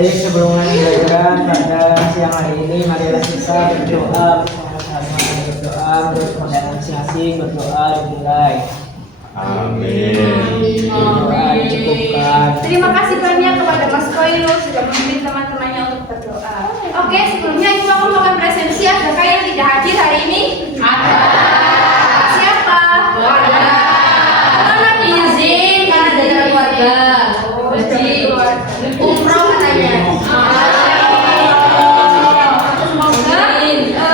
Baik, sebelum dilanjutkan pada siang hari ini, marilah kita berdoa bersama-sama. Berdoa menurut keadaan masing-masing, berdoa dimulai. Amin. Doa dicukupkan. Terima kasih banyak kepada Mas Koyo sudah memimpin teman-temannya untuk berdoa. Oke, sebelumnya Ibu akan melakukan presensi. Adakah yang tidak hadir hari ini? Ada. Siapa? Ada. Mana izin karena dari keluarga. Haji. Umroh katanya. Semoga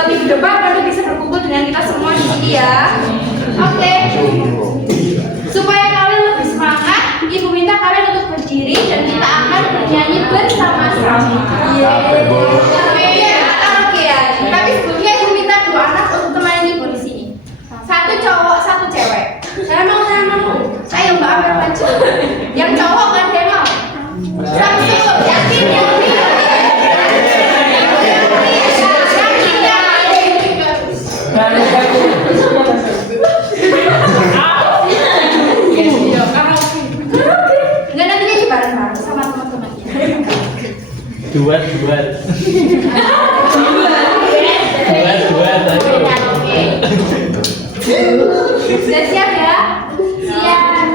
minggu depan baru bisa berkumpul dengan kita semua di sini ya. Oke. Supaya kalian lebih semangat, Ibu minta kalian untuk berdiri dan kita akan bernyanyi bersama-sama. Oke ya. Tapi sebelumnya Ibu minta dua anak untuk temani Ibu di sini. Satu cowok, satu cewek. Saya mau. Saya Mbak Amel Pancu. Yang cowok kan saya mau. Satu, yakin. Enggak, nanti nyanyi bareng-bareng sama teman-temannya. Duet. Sudah siap ya? Siap.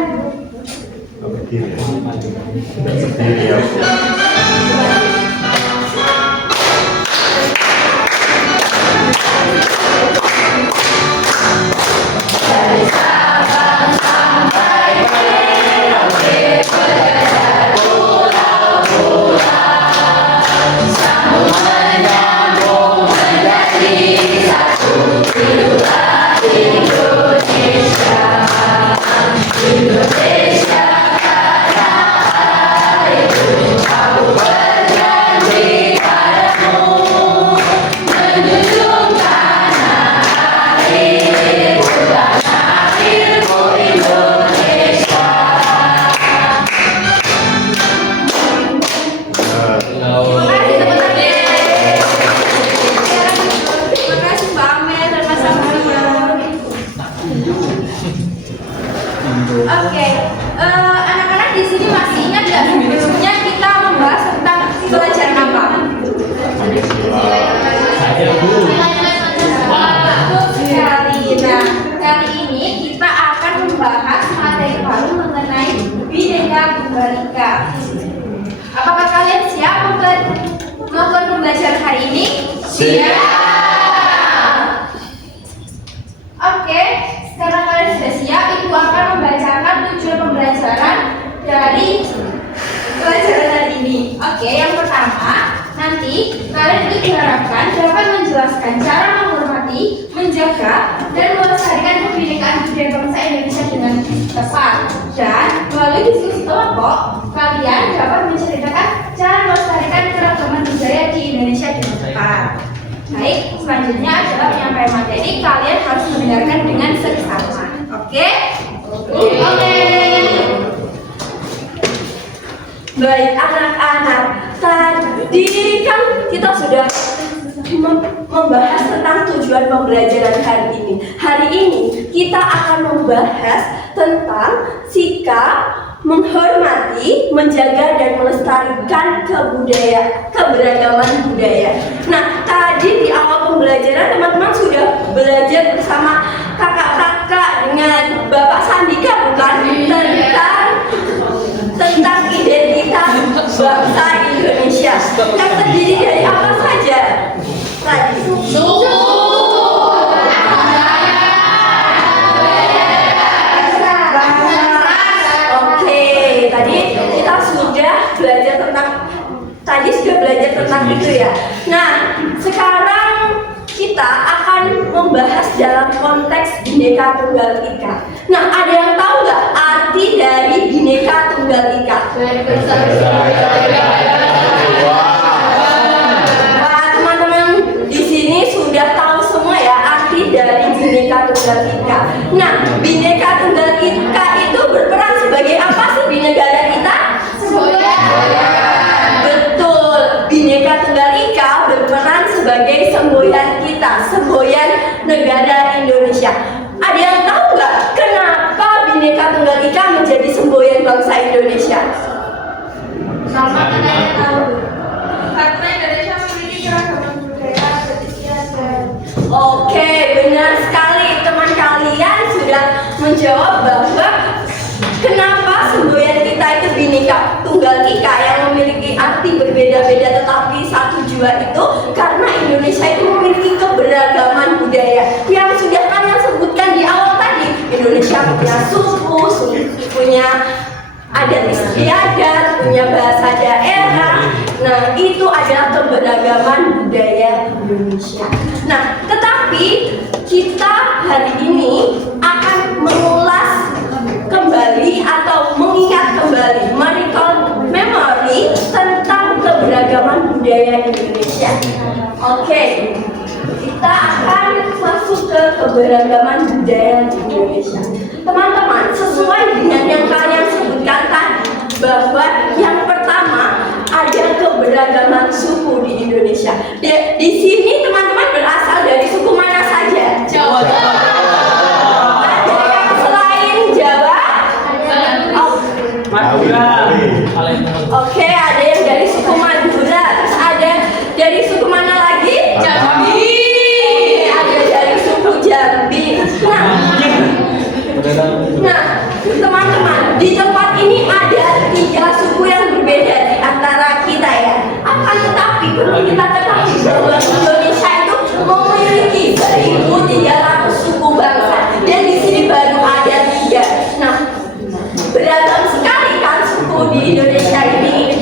Oke, anak-anak di sini masih ingat nggak sebelumnya kita membahas tentang pelajaran apa? Betul sekali. Nah, kali ini kita akan membahas materi baru mengenai Bhinneka Tunggal Ika. Apakah kalian siap melakukan pembelajaran hari ini? Siap. Oke, sekarang kalian sudah siap. Ibu akan membacakan tujuan pembelajaran dari pelajaran hari ini. Oke, yang pertama, nanti kalian itu diharapkan dapat menjelaskan cara menghormati, menjaga, dan melestarikan kebinekaan budaya bangsa Indonesia dengan tepat. Dan melalui diskusi kelompok, kalian dapat menceritakan cara melestarikan keragaman budaya di Indonesia dengan tepat. Baik, selanjutnya adalah penyampaian materi. Kalian harus mendengarkan dengan seksama. Oke? Oke. Baik anak-anak, tadi kan kita sudah membahas tentang tujuan pembelajaran hari ini. Hari ini kita akan membahas tentang sikap menghormati, menjaga, dan melestarikan keberagaman budaya. Nah, tadi di awal pembelajaran teman-teman sudah belajar bersama kakak-kakak dengan Bapak Sandika, bukan? Tentang identitas bangsa Indonesia yang terdiri dari apa saja tadi? Sudah belajar tentang itu ya. Nah, sekarang kita akan membahas dalam konteks Bhinneka Tunggal Ika. Nah, ada yang tahu nggak arti dari Bhinneka Tunggal Ika? Wah, teman-teman di sini sudah tahu semua ya arti dari Bhinneka Tunggal Ika. Nah, Bhinneka Tunggal Ika itu berperan sebagai apa sih di negara kita? Bhinneka Tunggal Ika berperan sebagai semboyan kita, semboyan negara Indonesia. Ada yang tahu nggak kenapa Bhinneka Tunggal Ika menjadi semboyan bangsa Indonesia? Salma kan ada tahu. benar sekali, teman kalian sudah menjawab bahwa kenapa semboyan kita itu Bhinneka Tunggal Ika yang memiliki arti berbeda-beda tetapi satu jua itu karena Indonesia itu memiliki keberagaman budaya yang sudah kalian sebutkan di awal tadi. Indonesia punya suku, punya adat istiadat, punya bahasa daerah. Nah, itu adalah keberagaman budaya Indonesia. Nah, tetapi kita hari ini akan mengulas kembali atau mengingat kembali, merecall memory tentang keberagaman budaya Indonesia. Oke, kita akan masuk ke keberagaman budaya di Indonesia. Teman-teman, sesuai dengan yang kalian sebutkan tadi, bahwa yang pertama ada keberagaman suku di Indonesia. Di sini teman-teman berasal dari suku mana saja? Jawa. Ada yang selain Jawa? Madura. Oke, ada yang dari suku Madura. Terus ada dari suku mana lagi? Jambi. Ada dari suku Jambi. Nah, teman-teman, di tempat ini ada 3 suku yang berbeda di antara kita ya. Akan tetapi perlu kita ketahui bahwa Indonesia itu memiliki 1.300 suku bangsa dan di sini baru ada 3. Nah, beragam sekali kan suku di Indonesia ini.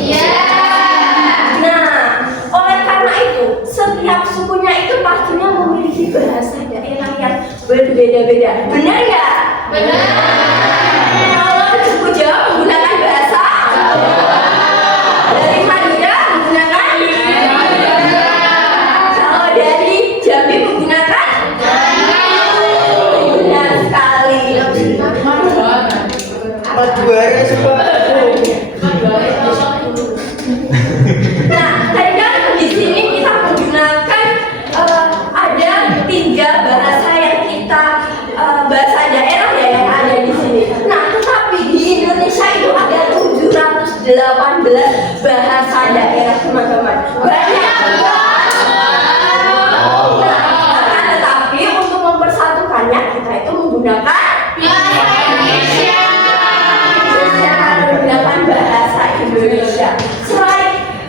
Nah, oleh karena itu setiap sukunya itu pastinya memiliki bahasa daerah yang berbeda-beda. Benar ya? Benar. Kalau suku Jawa menggunakan bahasa dari Madura menggunakan kalau dari Jambi menggunakan benar sekali. Nah, tadi kan di sini kita menggunakan ada 3 bahasa yang kita bahasa daerah ya yang ada di sini. Nah, tetapi di Indonesia itu ada 718 bahasa daerah teman-teman. Banyak banget. Nah, akan tetapi untuk mempersatukannya kita itu menggunakan Bahasa Indonesia. menggunakan bahasa Indonesia.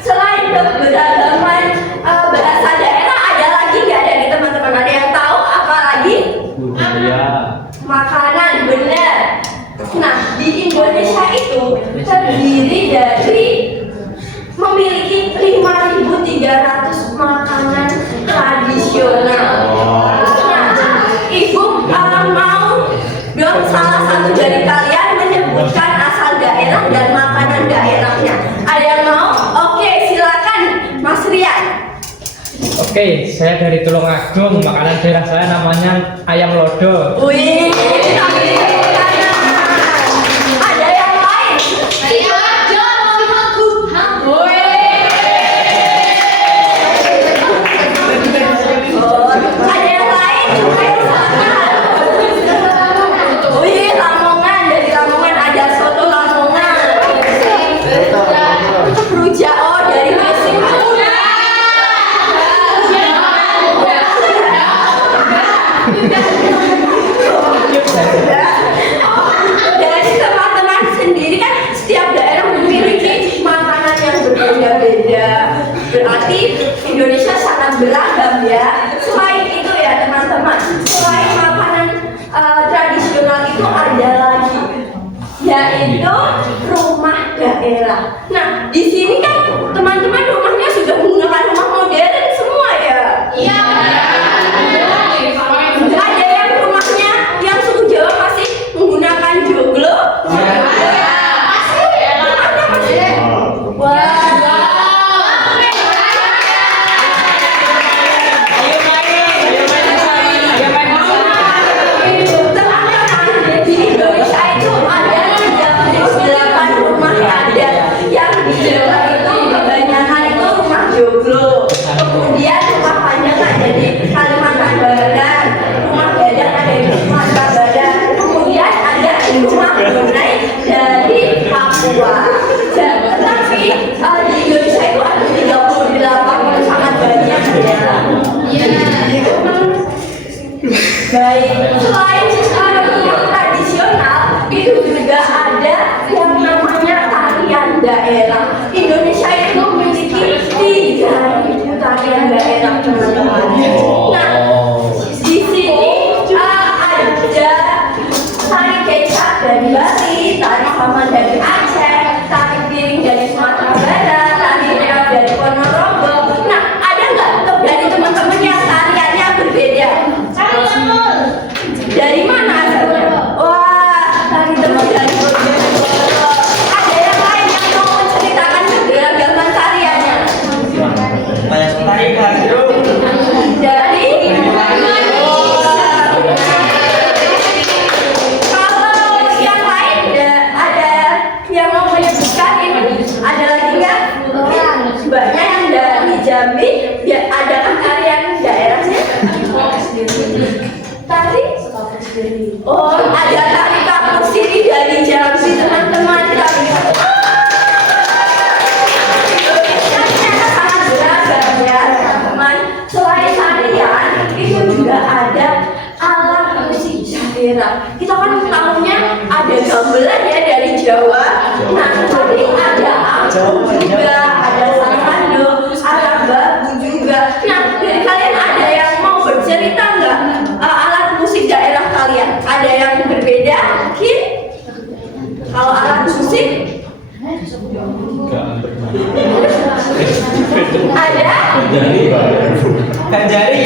Selain keberagaman bahasa daerah ada lagi nggak dari teman-teman? Ada yang tahu apa lagi? Budaya. Makanan, benar. Nah, di Indonesia itu terdiri dari memiliki 5.300 makanan tradisional. Nah, Ibu mau dong salah satu dari kalian menyebutkan asal daerah dan makanan daerahnya. Ada yang mau? Oke, silakan Mas Rian. Oke, saya dari Tulungagung. Makanan daerah saya namanya ayam lodo. Wih, tapi ada yang lain? Sidoarjo. Ada yang lain? Wih, Lamongan. Dari Lamongan ada soto Lamongan. Rujak, oh dari Gresik. Dari teman-teman sendiri kan setiap daerah memiliki makanan yang berbeda-beda. Berarti Indonesia sangat beragam ya. Selain itu ya teman-teman, selain makanan tradisional itu ada lagi, yaitu rumah daerah. Nah, di sini kan teman-teman rumahnya sudah menggunakan rumah modern semua ya. Iya. Ada yang rumahnya yang suku Jawa masih menggunakan joglo. Wah. Teman-teman, di Indonesia itu ada 38 rumah adat yang di Jawa itu kebanyakan itu rumah joglo. Kemudian rumah panjang ada di Kalimantan Barat, rumah gadang ada di Sumatera Barat, kemudian ada rumah Brunei dari Papua. Tetapi di Indonesia itu ada 38 yang sangat banyak ya. Baik, selain tradisional, itu juga ada yang namanya tarian daerah. Indonesia itu memiliki 3.000 tarian daerah, teman-teman. Nah, di sini ada tari kecak dari Bali, tari saman dari Aceh, tari piring dari Sumatera Barat, tari reok dari Ponorogo. Nah, ada nggak dari teman-teman yang tariannya berbeda? Dari mana asalnya? Wah, tari teman dari Ponorogo. Ada yang lain yang mau menceritakan keberagaman tariannya? Dari kalau yang lain ada yang mau menyebutkan ini, ada lagi nggak? Banyak yang dari Jambi, ada kan tarian daerahnya? Tari? Oh, ada tari kapur siri dari Jambi, teman-teman. Indonesia ternyata sangat beragam ya, teman-teman. Selain tarian, itu juga ada alat musik daerah. Kita kan tahunya ada gamelan ya dari Jawa. Nah, tapi ada angklung juga, ada sarando, ada babu juga. Nah, dari kalian ada yang mau bercerita nggak alat musik daerah kalian? Ada yang berbeda mungkin? Kalau alat musik ada? Ganjari.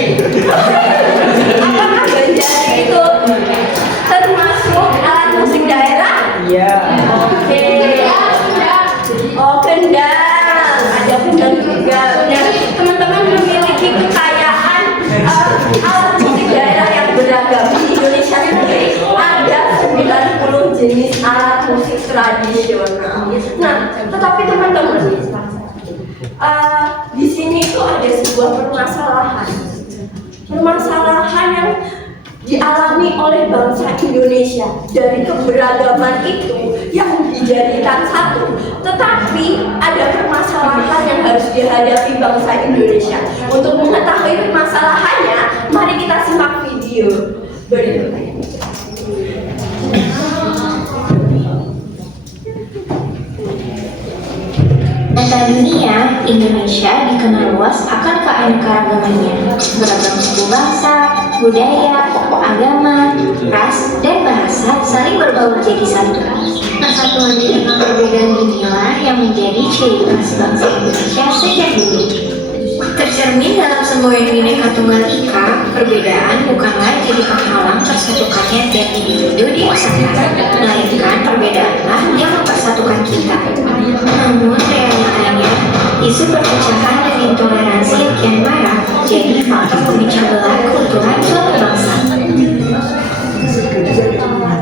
Apakah ganjari itu termasuk alat musik daerah? Iya. Oke. Oh, kendang. Ada kendang juga. Dan teman-teman memiliki kekayaan alat musik daerah yang beragam. Di Indonesia sendiri ada 90 jenis alat musik tradisional. Nah, tetapi teman-teman, di sini itu ada sebuah permasalahan. Permasalahan yang dialami oleh bangsa Indonesia. Dari keberagaman itu yang dijadikan satu, tetapi ada permasalahan yang harus dihadapi bangsa Indonesia. Untuk mengetahui permasalahannya, mari kita simak video berikut ini. Mata dunia, Indonesia dikenal luas akan keanekaragamannya, beragam suku bangsa, budaya, agama, ras, dan bahasa saling berbaur jadi satu. Persatuan di tengah perbedaan inilah yang menjadi ciri khas bangsa Indonesia sejak dulu. Tercermin dalam semboyan Bhinneka Tunggal Ika, perbedaan bukanlah jadi penghalang tersatukannya tiap individu di Nusantara, melainkan perbedaanlah yang mempersatukan kita. Namun realitanya, isu perpecahan dan intoleransi yang kian marak jadi faktor pemecah belah keutuhan suatu bangsa.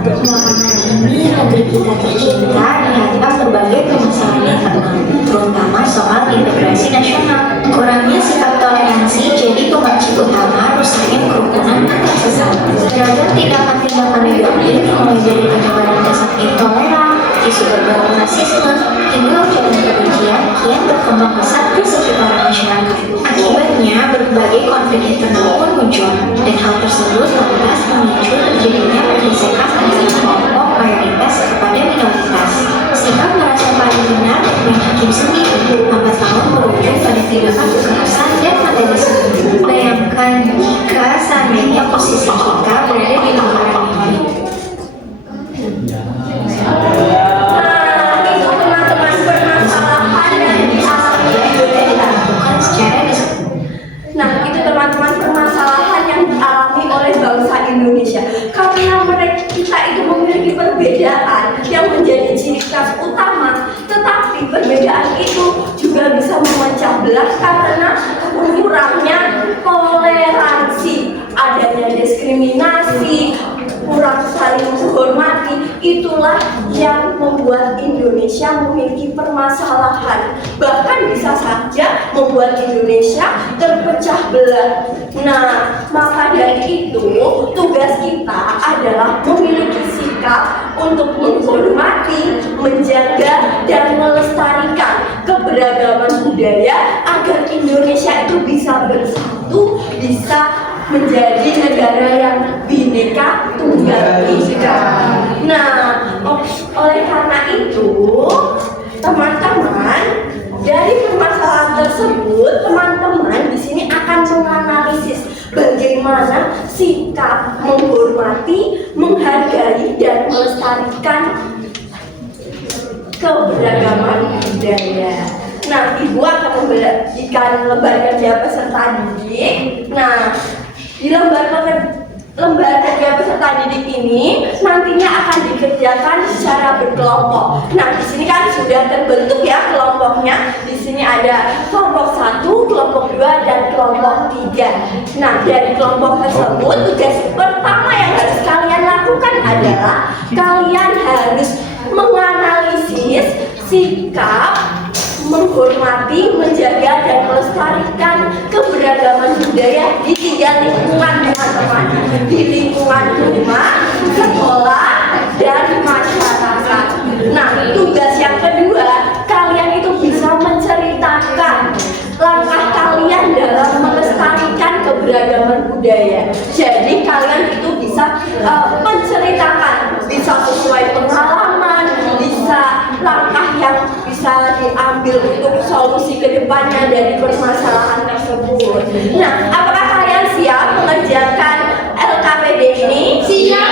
Belakangan ini negeri kita tercinta dihantam berbagai permasalahan internal, terutama soal integrasi nasional. Kurangnya sikap toleransi jadi pemacu utama rusaknya kerukunan antar sesama. Beragam tindakan-tindakan negatif mulai dari penyebaran dasar intoleran, isu berbau rasisme, hingga ujaran kebencian kian berkembang pesat di sekitar masyarakat. Akibatnya berbagai konflik internal pun muncul, dan hal tersebut lantas memicu terjadinya pergesekan antara kelompok mayoritas kepada minoritas. Sikap merasa paling benar dan hakim sendiri lambat laun berujung pada tindakan kekerasan dan vandalisme. Bayangkan jika seandainya posisi kita berada di lingkaran ini. Itu teman-teman permasalahan yang dialami Indonesia. Bukan secara Nah, itu teman-teman permasalahan yang dialami oleh bangsa Indonesia. Karena kita itu memiliki perbedaan yang menjadi ciri khas utama, tetapi perbedaan itu juga bisa memecah belah karena kurangnya toleransi, adanya diskriminasi, kurang saling menghormati. Itulah yang membuat Indonesia memiliki permasalahan, bahkan bisa saja membuat Indonesia terpecah belah. Nah, maka dari itu tugas kita adalah memiliki sikap untuk menghormati, menjaga, dan melestarikan keberagaman budaya agar Indonesia itu bisa bersatu, bisa menjadi negara yang Bhinneka Tunggal Ika. Nah, oleh karena itu, teman-teman, dari permasalahan tersebut, teman-teman di sini akan menganalisis bagaimana sikap menghormati, menghargai, dan melestarikan keberagaman budaya. Nah, Ibu akan membagikan lembar kerja peserta didik. Nah, di lembar kerja peserta didik ini nantinya akan dikerjakan secara berkelompok. Nah, di sini kan sudah terbentuk ya kelompoknya. Di sini ada kelompok 1, kelompok 2, dan kelompok 3. Nah, dari kelompok tersebut tugas pertama yang harus kalian lakukan adalah kalian harus menganalisis sikap menghormati, menjaga, dan melestarikan keberagaman budaya di 3 lingkungan, teman-teman. Di lingkungan rumah, sekolah, dan masyarakat. Nah, tugas yang kedua, kalian itu bisa menceritakan langkah kalian dalam melestarikan keberagaman budaya. Jadi kalian itu bisa menceritakan, bisa sesuai pengalaman, bisa langkah yang bisa diambil untuk solusi kedepannya dari permasalahan tersebut. Nah, apakah kalian siap mengerjakan LKPD ini? Siap.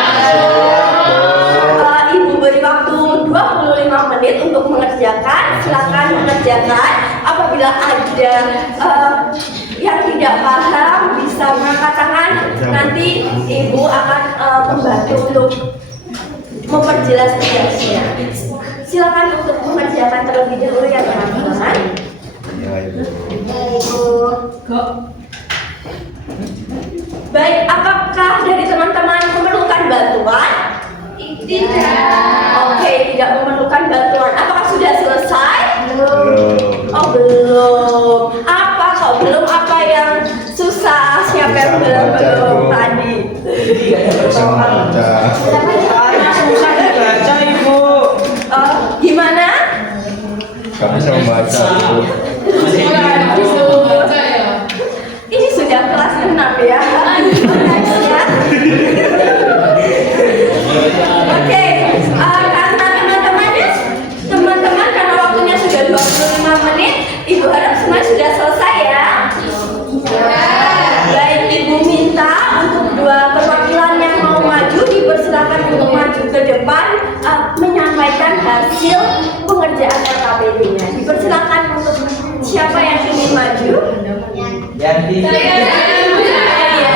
Ibu beri waktu 25 menit untuk mengerjakan. Silakan mengerjakan. Apabila ada yang tidak paham bisa mengangkat tangan. Nanti Ibu akan membantu untuk memperjelas tugasnya. Silakan untuk mengerjakan terlebih dahulu ya teman-teman. Baik, apakah dari teman-teman memerlukan bantuan? Tidak. Oke, tidak memerlukan bantuan. Apakah sudah selesai? Belum. Oh, belum. Apa kok belum? Apa yang susah? Siapa yang belum tadi? Susah dibaca, Ibu. Gimana? Gak bisa membaca. Ini sudah kelas 6 ya. Oke, karena teman-teman karena waktunya sudah 25 menit, Ibu harap semua sudah selesai ya. Baik, Ibu minta untuk 2 perwakilan yang mau maju dipersilakan untuk maju ke depan menyampaikan hasil pengerjaan LKPD-nya. Dipersilakan untuk siapa yang ingin maju? Yanti. Ya,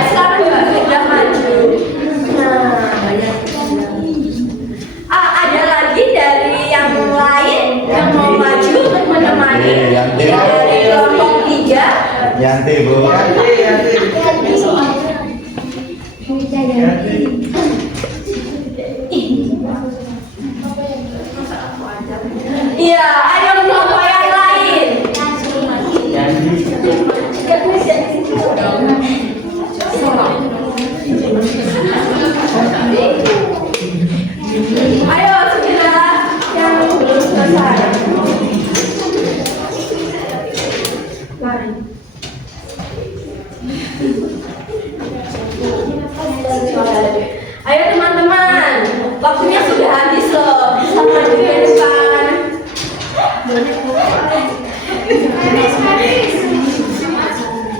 silakan sudah maju. Nah, ada lagi dari yang lain yang mau maju untuk menemani Yanti. dari kelompok 3. Yanti, Bu. Iya, ayo kelompok yang lain. Ayo segera yang belum selesai. Mari. Ayo teman-teman, waktunya sudah habis loh. Bisa maju ke depan.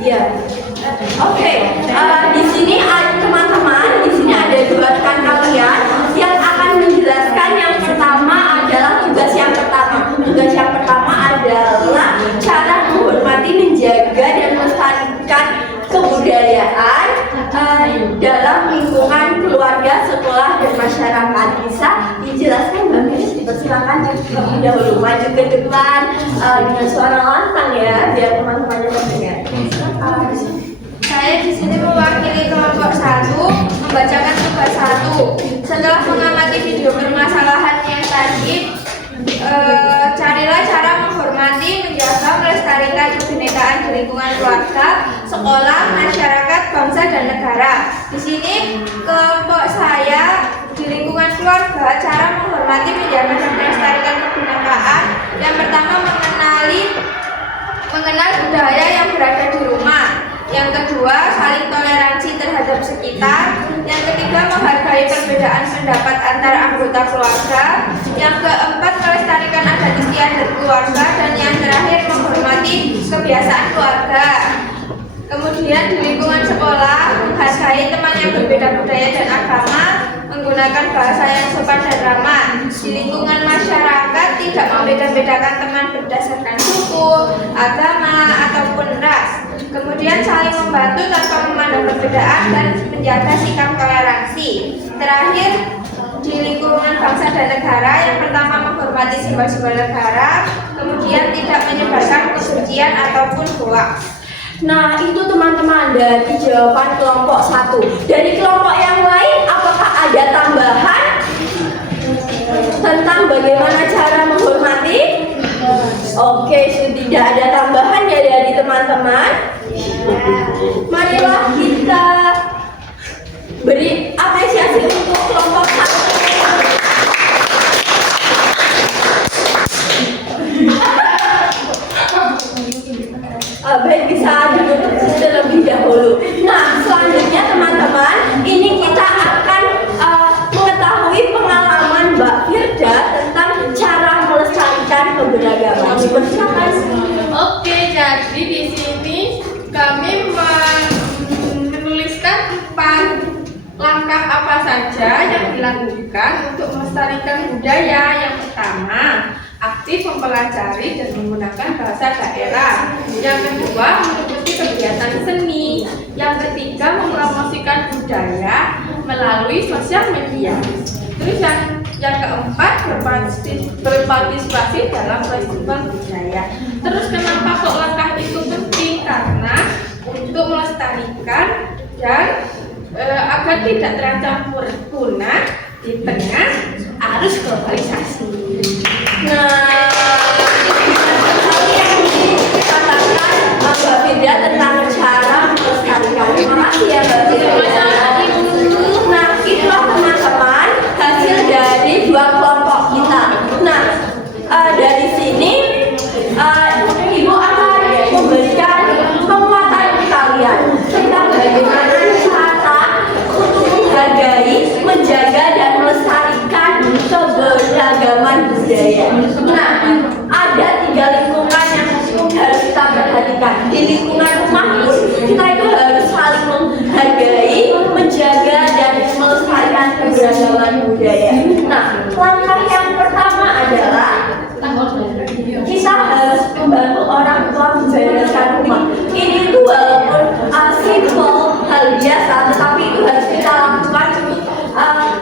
Ya, oke. Di sini teman-teman, di sini ada 2 rekan kalian yang akan menjelaskan. Yang pertama adalah tugas yang pertama. Tugas yang pertama adalah cara menghormati, menjaga, dan melestarikan kebudayaan dalam lingkungan keluarga, sekolah, dan masyarakat. Bisa dijelaskan, Mbak Miris? Dipersilakan terlebih dahulu maju ke depan dengan suara lantang ya, biar teman-temannya mendengar. Saya di sini mewakili kelompok 1 membacakan tugas 1. Setelah mengamati video permasalahan yang tadi, carilah cara menghormati, menjaga, melestarikan kebinekaan di lingkungan keluarga, sekolah, masyarakat, bangsa, dan negara. Di sini kelompok saya di lingkungan keluarga, cara menghormati, menjaga, dan melestarikan kebinekaan. Yang pertama mengenal budaya yang berada di rumah. Yang kedua, saling toleransi terhadap sekitar. Yang ketiga, menghargai perbedaan pendapat antara anggota keluarga. Yang keempat, melestarikan adat istiadat keluarga. Dan yang terakhir, menghormati kebiasaan keluarga. Kemudian di lingkungan sekolah, menghargai teman yang berbeda budaya dan agama, menggunakan bahasa yang sopan dan ramah. Di lingkungan masyarakat, tidak membeda-bedakan teman berdasarkan suku, agama, ataupun ras. Kemudian saling membantu tanpa memandang perbedaan dan menjaga sikap toleransi. Terakhir, di lingkungan bangsa dan negara, yang pertama menghormati simbol-simbol negara, kemudian tidak menyebarkan kebencian ataupun hoaks. Nah, itu teman-teman dari jawaban kelompok 1. Dari kelompok yang lain, apakah ada tambahan tentang bagaimana cara menghormati? Oke, tidak ada tambahan ya dari teman-teman. Marilah kita beri apresiasi untuk kelompok 1. Baik, bisa duduk terlebih dahulu. Nah, selanjutnya teman-teman, ini kita akan mengetahui pengalaman Mbak Firda tentang cara melestarikan keberagaman. Silakan. Oke, jadi di sini kami menuliskan 4 langkah apa saja yang dilakukan untuk melestarikan budaya. Yang pertama, aktif mempelajari dan menggunakan bahasa daerah. Yang kedua, mengikuti kegiatan seni. Yang ketiga, mempromosikan budaya melalui sosial media. Terus yang keempat, berpartisipasi dalam festival budaya. Terus kenapa kok langkah itu penting? Karena untuk melestarikan dan agar tidak terancam punah di tengah arus globalisasi. Nah, hal yang dikatakan Mbak Firda tentang cara melestarikan. Terima kasih ya Mbak Firda. Nah, itulah teman-teman hasil dari 2 kelompok kita. Nah, dari sini Ibu akan memberikan penguatan kalian tentang bagaimana cara untuk menghargai, menjaga dan melestarikan keberagaman budaya. Nah, ada 3 lingkungan yang harus kita perhatikan. Di lingkungan rumah pun kita itu harus saling menghargai, menjaga dan melestarikan keberagaman budaya. Nah, langkah yang pertama adalah kita harus membantu orang tua membereskan rumah. Ini tuh walaupun simple, hal biasa, tetapi itu harus kita lakukan untuk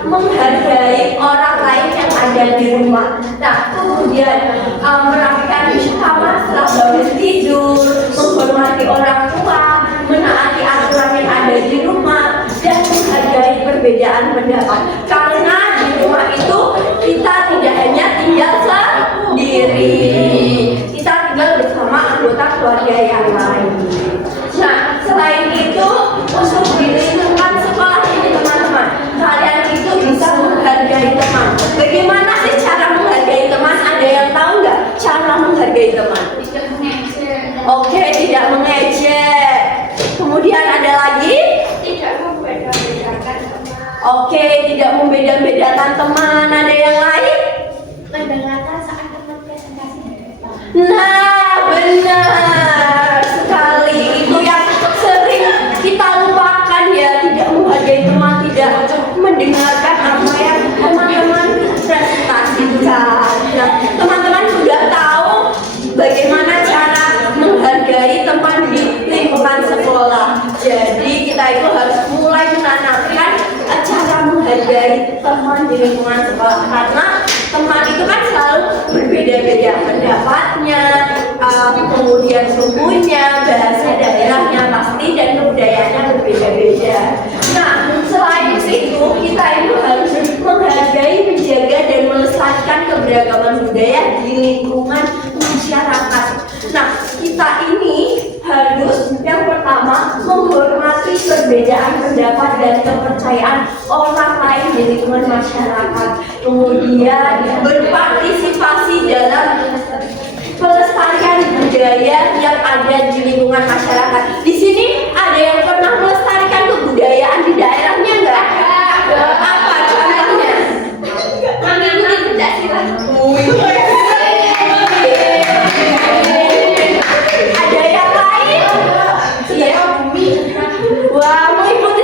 menghargai orang lain yang ada di rumah. Nah, kemudian merapikan kamar setelah bangun tidur, menghormati orang tua, menaati aturan yang ada di rumah, dan menghargai perbedaan pendapat. Karena di rumah itu kita tidak hanya tinggal sendiri, kita tinggal bersama anggota keluarga yang lain. Nah, selain itu, untuk di lingkungan sekolah ini teman-teman, kalian itu bisa menghargai teman. Bagaimana sih cara menghargai teman? Ada yang tahu nggak cara menghargai teman? Tidak mengejek. Oke, tidak mengejek. Kemudian ada lagi? Tidak membeda-bedakan teman. Oke, tidak membeda-bedakan teman. Ada yang lain? Mendengarkan saat teman presentasi di depan. Nah, benar sekali. Itu yang sering kita lupakan ya, tidak menghargai teman, tidak mendengarkan apa yang teman-teman presentasikan. Nah, teman-teman sudah tahu bagaimana cara menghargai teman di lingkungan sekolah. Jadi kita itu harus mulai menanamkan cara menghargai teman di lingkungan sekolah, karena teman itu kan selalu berbeda-beda pendapatnya, kemudian sukunya, bahasa daerahnya pasti, dan kebudayaannya berbeda-beda. Nah, selain itu kita itu harus menghargai, menjaga dan melestarikan keberagaman budaya di lingkungan masyarakat. Nah, kita ini harus yang pertama menghormati perbedaan pendapat dan kepercayaan orang lain di lingkungan masyarakat. Kemudian berpartisipasi dalam pelestarian budaya yang ada di lingkungan masyarakat. Di sini ada di daerahnya nggak ada? Apa contohnya? Mengikuti Pancasila. Ada yang lain? Iya. Wah, mengikuti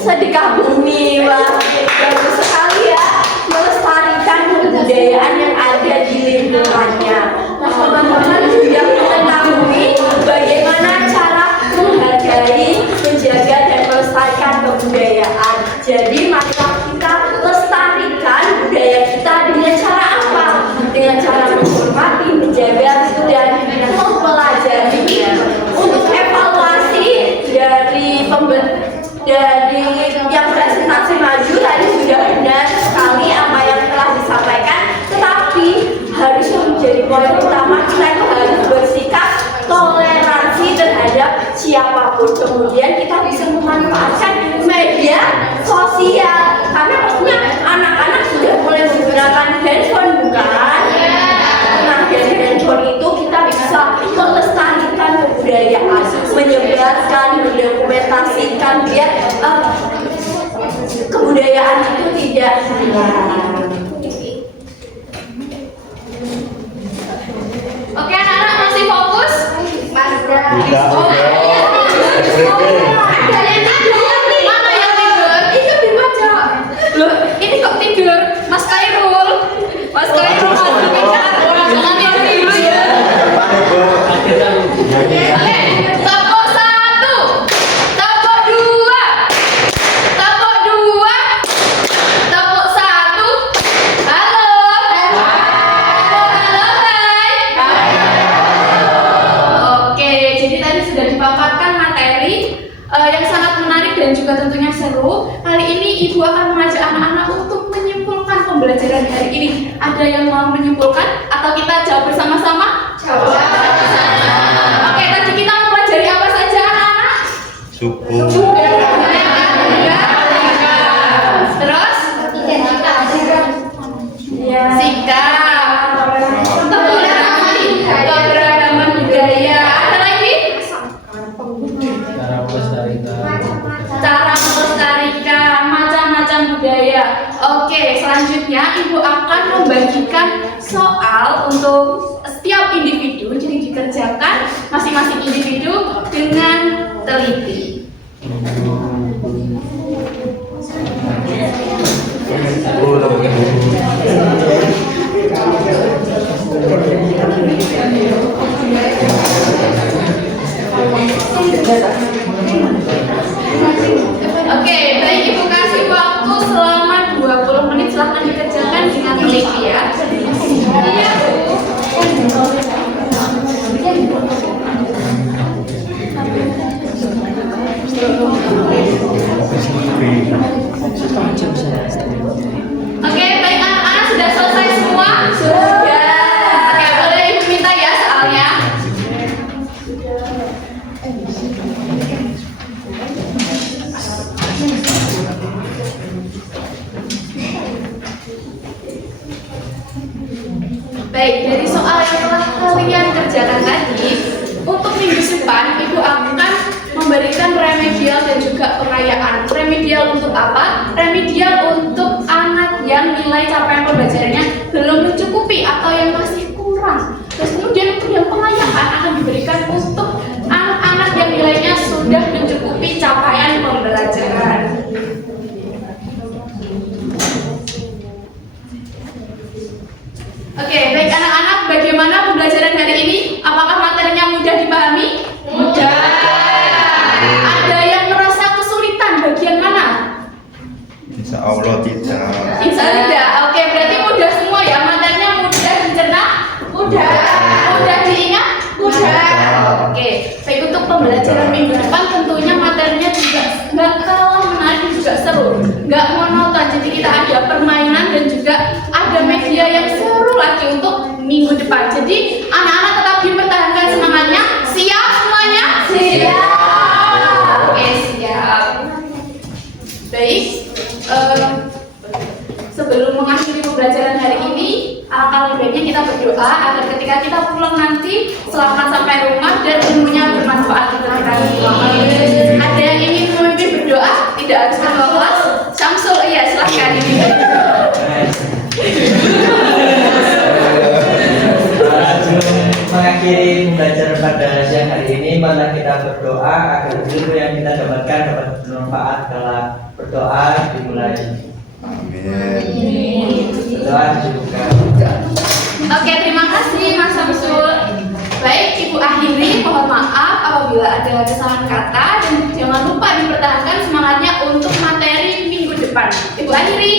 sedekah bumi. Wah, bagus sekali ya, melestarikan kebudayaan yang ada di lingkungannya. Nah, teman-teman sudah mengetahui bagaimana cara menghargai, menjaga dan melestarikan kebudayaan. Jadi marilah kita lestarikan budaya kita dengan cara apa? Dengan cara menghormati, menjaga dan mempelajarinya. Untuk evaluasi dari yang presentasi maju tadi sudah benar sekali apa yang telah disampaikan, tetapi harus menjadi poin utama kita itu harus bersikap toleransi terhadap siapapun. Kemudian kita bisa memanfaatkan media sosial karena maksudnya anak-anak sudah mulai menggunakan handphone, bukan? Nah, dari handphone itu kita bisa melestarikan kebudayaan, menyebarkan, mendokumentasikan biar kebudayaan itu tidak hilang. Oke, anak-anak masih fokus? Tidak, Ada yang tidur. Mana yang tidur? Itu di pojok. Loh, ini kok tidur? Mas Khairul. Mas Khairul jangan tidur dulu ya. Oke, tepuk 1, tepuk 2, tepuk 2, tepuk 1. Halo. Halo, hai. Oke, jadi tadi sudah dipaparkan materi yang sangat menarik dan juga tentunya seru. Kali ini Ibu akan mengajak anak-anak untuk menyimpulkan pembelajaran hari ini. Ada yang mau menyimpulkan atau kita jawab bersama-sama? Jawab bersama. Oke, tadi kita mempelajari apa saja anak-anak? suku, Terus? Sikap. Keberagaman budaya. Ada lagi? Cara melestarikan. Cara melestarikan macam-macam budaya. Oke, selanjutnya Ibu akan membagikan soal untuk setiap individu. Jadi dikerjakan masing-masing individu dengan teliti. Oke, baik Ibu kasih waktu selama 20 menit, silahkan dikerjakan dengan teliti ya. Iya, Bu. Oke, baik anak-anak sudah selesai semua? Sudah. Oke, boleh Ibu minta ya soalnya. Baik, dari soal yang telah kalian kerjakan tadi, untuk minggu depan Ibu akan memberikan remedial dan juga pengayaan. Remedial untuk apa? Remedial untuk anak yang nilai capaian pembelajarannya belum mencukupi atau yang masih kurang. Terus kemudian untuk yang pengayaan akan diberikan untuk anak-anak yang nilainya sudah mencukupi capaian pembelajaran. Oke, baik anak-anak, bagaimana pembelajaran hari ini? Apakah materinya mudah dipahami? Mudah. Ada yang merasa kesulitan bagian mana? insya Allah tidak. Insya Allah tidak. Oke, berarti mudah semua ya. Materinya mudah dicerna? Mudah. Mudah diingat? Mudah. Oke, baik untuk pembelajaran minggu depan tentunya materinya juga nggak kalah menarik, juga seru, nggak monoton. Jadi kita ada permainan dan juga ada media yang seru lagi untuk minggu depan. Jadi anak-anak tetap dipertahankan semangatnya. Siap semuanya? Siap. Oke, siap. Baik. Sebelum mengakhiri pembelajaran hari ini, alangkah lebih baiknya kita berdoa agar ketika kita pulang nanti selamat sampai rumah dan ilmunya bermanfaat untuk kita semua. Ada yang ingin memimpin berdoa? Tidak sudah habis ketua kelas. Syamsul, iya silahkan ini. Mengakhiri belajar pada siang hari ini, marilah kita berdoa agar ilmu yang kita dapatkan dapat bermanfaat. Kalau berdoa dimulai. Amin. Berdoa dibuka. Oke, terima kasih Mas Syamsul. Baik, Ibu akhiri, mohon maaf apabila ada kesalahan kata dan jangan lupa dipertahankan semangatnya untuk materi minggu depan. Ibu akhiri.